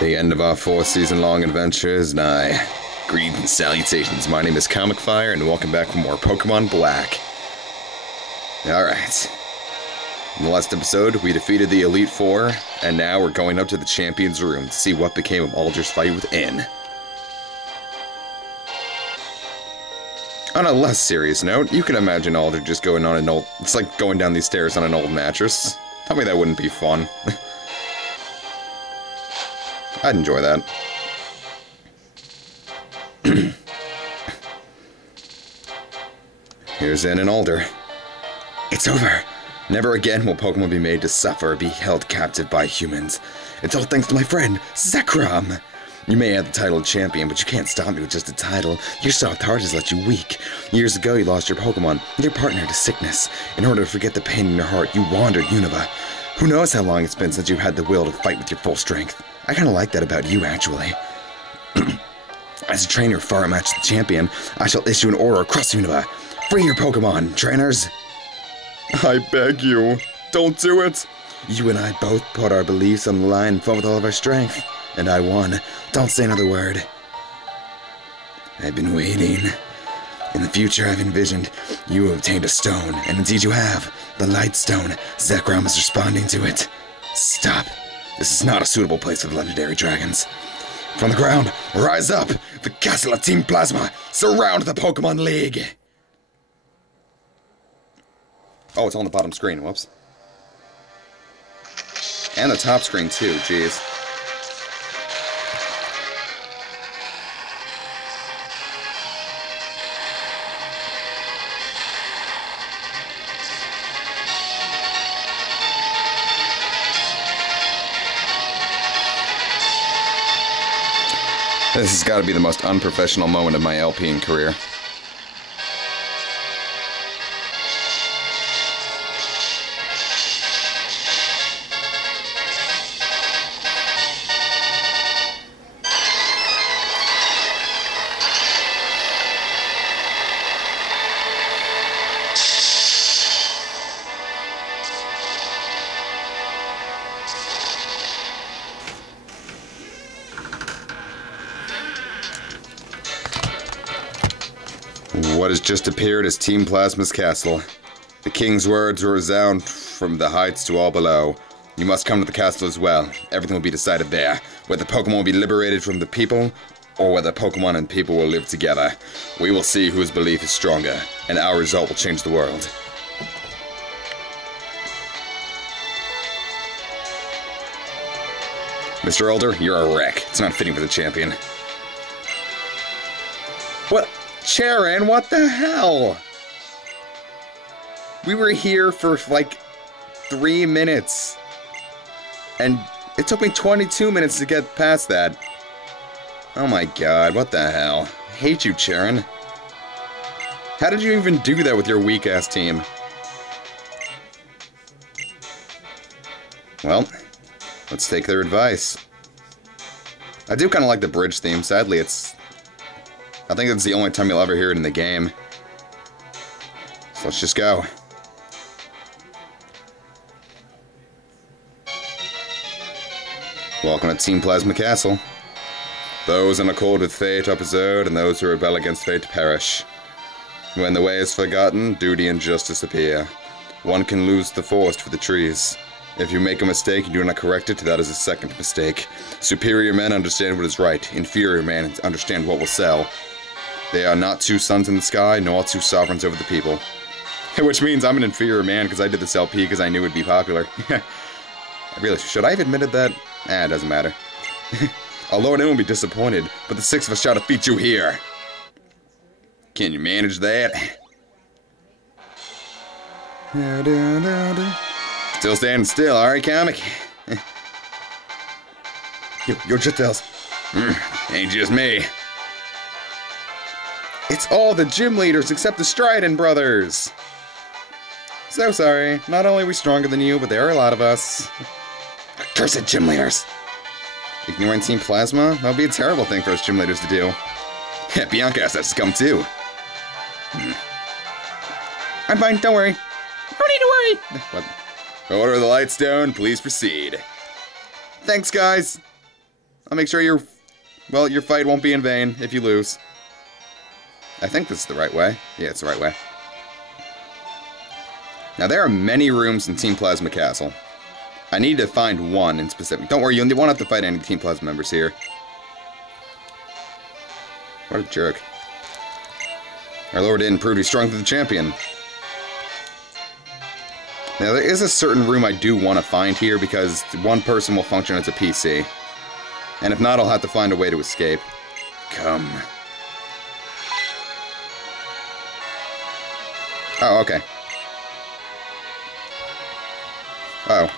The end of our 4-season-long adventure is nigh. Greetings and salutations, my name is Comic Fire, and welcome back for more Pokemon Black. Alright. In the last episode, we defeated the Elite Four, and now we're going up to the Champion's Room to see what became of Alder's fight with Inn. On a less serious note, you can imagine Alder just going on an old... It's like going down these stairs on an old mattress. Tell me that wouldn't be fun. I'd enjoy that. Here's Inn and Alder. It's over. Never again will Pokemon be made to suffer or be held captive by humans. It's all thanks to my friend, Zekrom. You may have the title of champion, but you can't stop me with just a title. Your soft heart has left you weak. Years ago, you lost your Pokemon, your partner to sickness. In order to forget the pain in your heart, you wandered Unova. Who knows how long it's been since you've had the will to fight with your full strength. I kinda like that about you, actually. As a trainer far outmatched the champion, I shall issue an order across Unova. Free your Pokemon, trainers! I beg you, don't do it! You and I both put our beliefs on the line and fought with all of our strength. And I won. Don't say another word. I've been waiting. In the future I've envisioned, you have obtained a stone, and indeed you have. The Light Stone. Zekrom is responding to it. Stop. This is not a suitable place for the legendary dragons. From the ground, rise up! The castle of Team Plasma! Surround the Pokemon League! Oh, it's on the bottom screen, whoops. And the top screen too, jeez. This has got to be the most unprofessional moment of my LPing career. What has just appeared is Team Plasma's castle. The king's words will resound from the heights to all below. You must come to the castle as well. Everything will be decided there. Whether Pokemon will be liberated from the people, or whether Pokemon and people will live together. We will see whose belief is stronger, and our result will change the world. Mr. Alder, you're a wreck. It's not fitting for the champion. What? Charon, what the hell? We were here for like 3 minutes. And it took me 22 minutes to get past that. Oh my god, what the hell? I hate you, Charon. How did you even do that with your weak-ass team? Well, let's take their advice. I do kind of like the bridge theme. Sadly, I think that's the only time you'll ever hear it in the game. So let's just go. Welcome to Team Plasma Castle. Those in accord with fate are preserved, and those who rebel against fate perish. When the way is forgotten, duty and justice appear. One can lose the forest for the trees. If you make a mistake and do not correct it, that is a second mistake. Superior men understand what is right. Inferior men understand what will sell. They are not two suns in the sky, nor two sovereigns over the people. Which means I'm an inferior man because I did this LP because I knew it'd be popular. Should I have admitted that? It doesn't matter. Although I will be disappointed, but the 6 of us shall defeat you here. Can you manage that? Still standing still, alright, comic? You're just else. Ain't just me. It's all the gym leaders except the Stridon brothers! So sorry, not only are we stronger than you, but there are a lot of us. Cursed gym leaders! Ignoring Team Plasma? That would be a terrible thing for us gym leaders to do. Bianca has to come too. I'm fine, don't worry. No need to worry! What? Order of the Light Stone, please proceed. Thanks, guys! I'll make sure your fight won't be in vain if you lose. I think this is the right way. Yeah, it's the right way. Now, there are many rooms in Team Plasma Castle. I need to find one in specific. Don't worry, you won't have to fight any Team Plasma members here. What a jerk. Our Lord Inn proved he's strong to the champion. Now, there is a certain room I do want to find here because one person will function as a PC. And if not, I'll have to find a way to escape. Come. Oh, okay. Oh.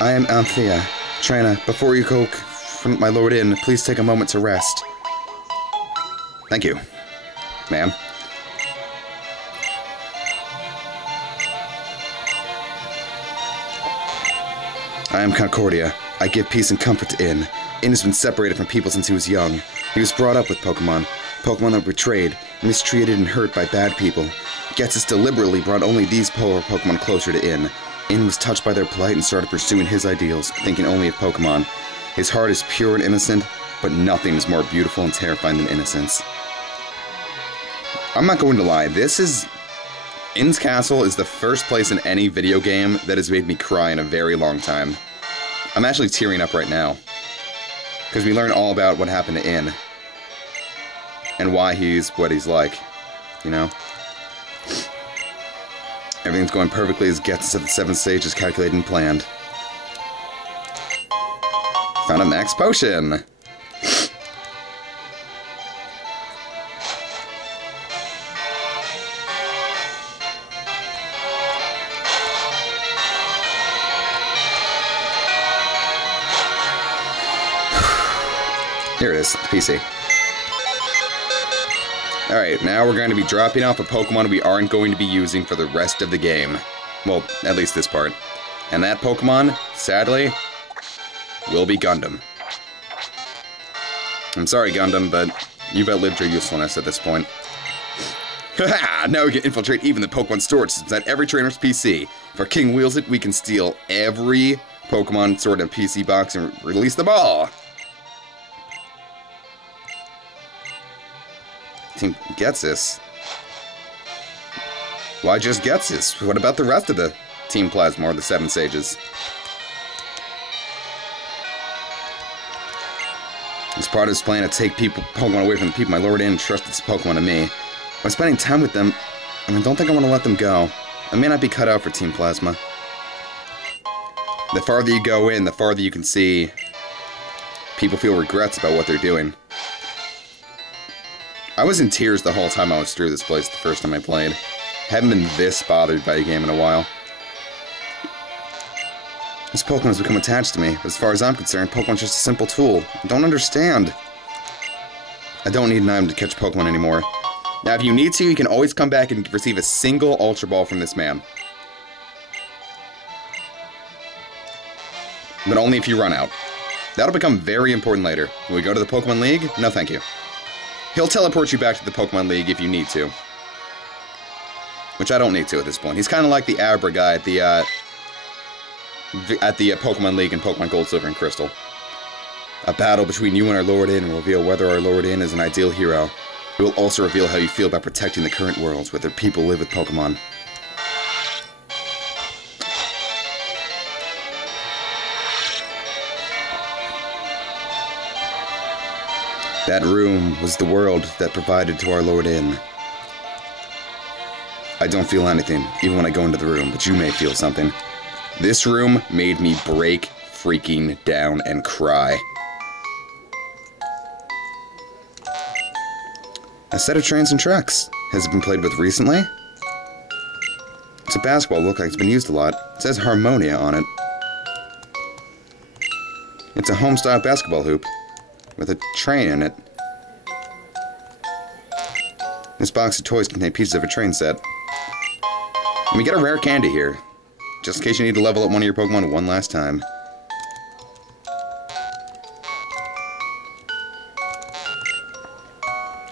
I am Anthea. Trina, before you go from my Lord Inn, please take a moment to rest. Thank you, ma'am. I am Concordia. I give peace and comfort to Inn. Inn has been separated from people since he was young. He was brought up with Pokemon. Pokemon that were betrayed, mistreated, and hurt by bad people. Getsus deliberately brought only these poor Pokemon closer to Inn. Inn was touched by their plight and started pursuing his ideals, thinking only of Pokemon. His heart is pure and innocent, but nothing is more beautiful and terrifying than innocence. I'm not going to lie, Inn's Castle is the first place in any video game that has made me cry in a very long time. I'm actually tearing up right now. Because we learn all about what happened to Inn. And why he's what he's like. You know? Everything's going perfectly as Getsus at the 7th stage is calculated and planned. Found a max potion! Here it is, PC. Alright, now we're going to be dropping off a Pokemon we aren't going to be using for the rest of the game. Well, at least this part. And that Pokemon, sadly, will be Gundam. I'm sorry, Gundam, but you've outlived your usefulness at this point. Haha! Now we can infiltrate even the Pokemon storage systems at every trainer's PC. If our king wields it, we can steal every Pokemon stored in a PC box and release them all! Team Getsus. Why just Getsus? What about the rest of the Team Plasma or the 7 Sages? As part of his plan to take Pokemon away from the people my Lord Inn entrusted this Pokemon to me. By spending time with them, I don't think I want to let them go. I may not be cut out for Team Plasma. The farther you go in, the farther you can see people feel regrets about what they're doing. I was in tears the whole time I was through this place the first time I played. Haven't been this bothered by a game in a while. This Pokemon has become attached to me, but as far as I'm concerned, Pokemon's just a simple tool. I don't understand. I don't need an item to catch Pokemon anymore. Now, if you need to, you can always come back and receive a single Ultra Ball from this man. But only if you run out. That'll become very important later. Will we go to the Pokemon League? No, thank you. He'll teleport you back to the Pokemon League if you need to. Which I don't need to at this point. He's kind of like the Abra guy at the Pokemon League in Pokemon Gold, Silver, and Crystal. A battle between you and our Lord Inn will reveal whether our Lord Inn is an ideal hero. It will also reveal how you feel about protecting the current worlds, whether people live with Pokemon. That room was the world that provided to our Lord Inn. I don't feel anything, even when I go into the room, but you may feel something. This room made me break freaking down and cry. A set of trains and tracks. Has it been played with recently? It's a basketball, look like it's been used a lot. It says Harmonia on it. It's a home-style basketball hoop with a train in it. This box of toys contains pieces of a train set. And we get a rare candy here, just in case you need to level up one of your Pokemon one last time.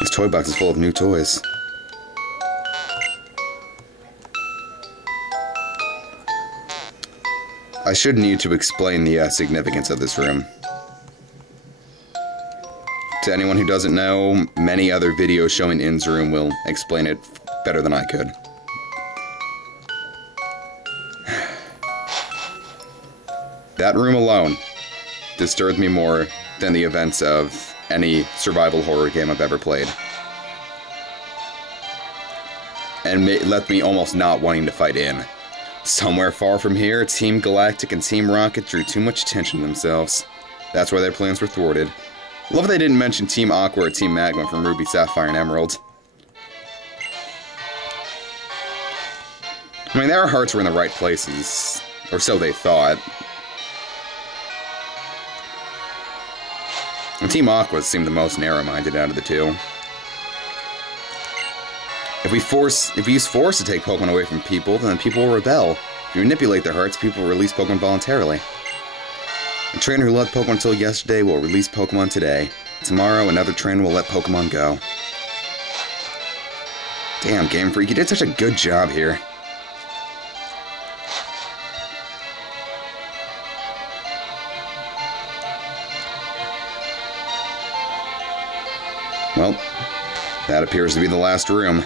This toy box is full of new toys. I should need to explain the significance of this room. To anyone who doesn't know, many other videos showing Inn's room will explain it better than I could. That room alone disturbed me more than the events of any survival horror game I've ever played. And left me almost not wanting to fight Inn. Somewhere far from here, Team Galactic and Team Rocket drew too much attention to themselves. That's why their plans were thwarted. Love they didn't mention Team Aqua or Team Magma from Ruby, Sapphire, and Emerald. I mean, their hearts were in the right places, or so they thought. And Team Aqua seemed the most narrow-minded out of the two. If we use force to take Pokemon away from people, then people will rebel. If you manipulate their hearts, people will release Pokemon voluntarily. A trainer who loved Pokemon until yesterday will release Pokemon today. Tomorrow, another trainer will let Pokemon go. Damn, Game Freak, you did such a good job here. Well, that appears to be the last room.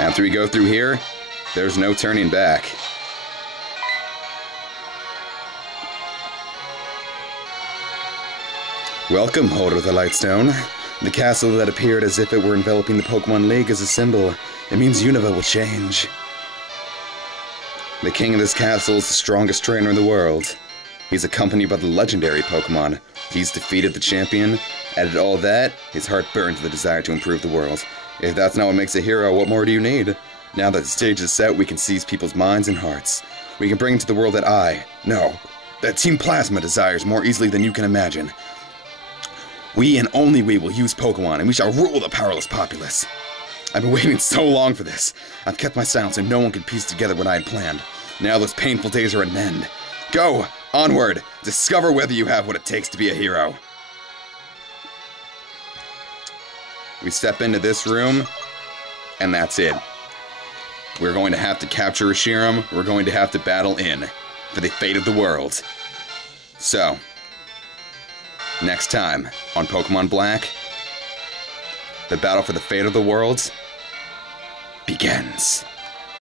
After we go through here, there's no turning back. Welcome, Holder of the Lightstone. The castle that appeared as if it were enveloping the Pokemon League is a symbol. It means Unova will change. The king of this castle is the strongest trainer in the world. He's accompanied by the legendary Pokemon. He's defeated the champion. Added all that, his heart burned to the desire to improve the world. If that's not what makes a hero, what more do you need? Now that the stage is set, we can seize people's minds and hearts. We can bring into the world that Team Plasma desires more easily than you can imagine. We and only we will use Pokemon, and we shall rule the powerless populace. I've been waiting so long for this. I've kept my silence and no one could piece together what I had planned. Now those painful days are at an end. Go! Onward! Discover whether you have what it takes to be a hero. We step into this room, and that's it. We're going to have to capture Reshiram. We're going to have to battle Inn for the fate of the world. So, next time on Pokemon Black, the battle for the fate of the world begins.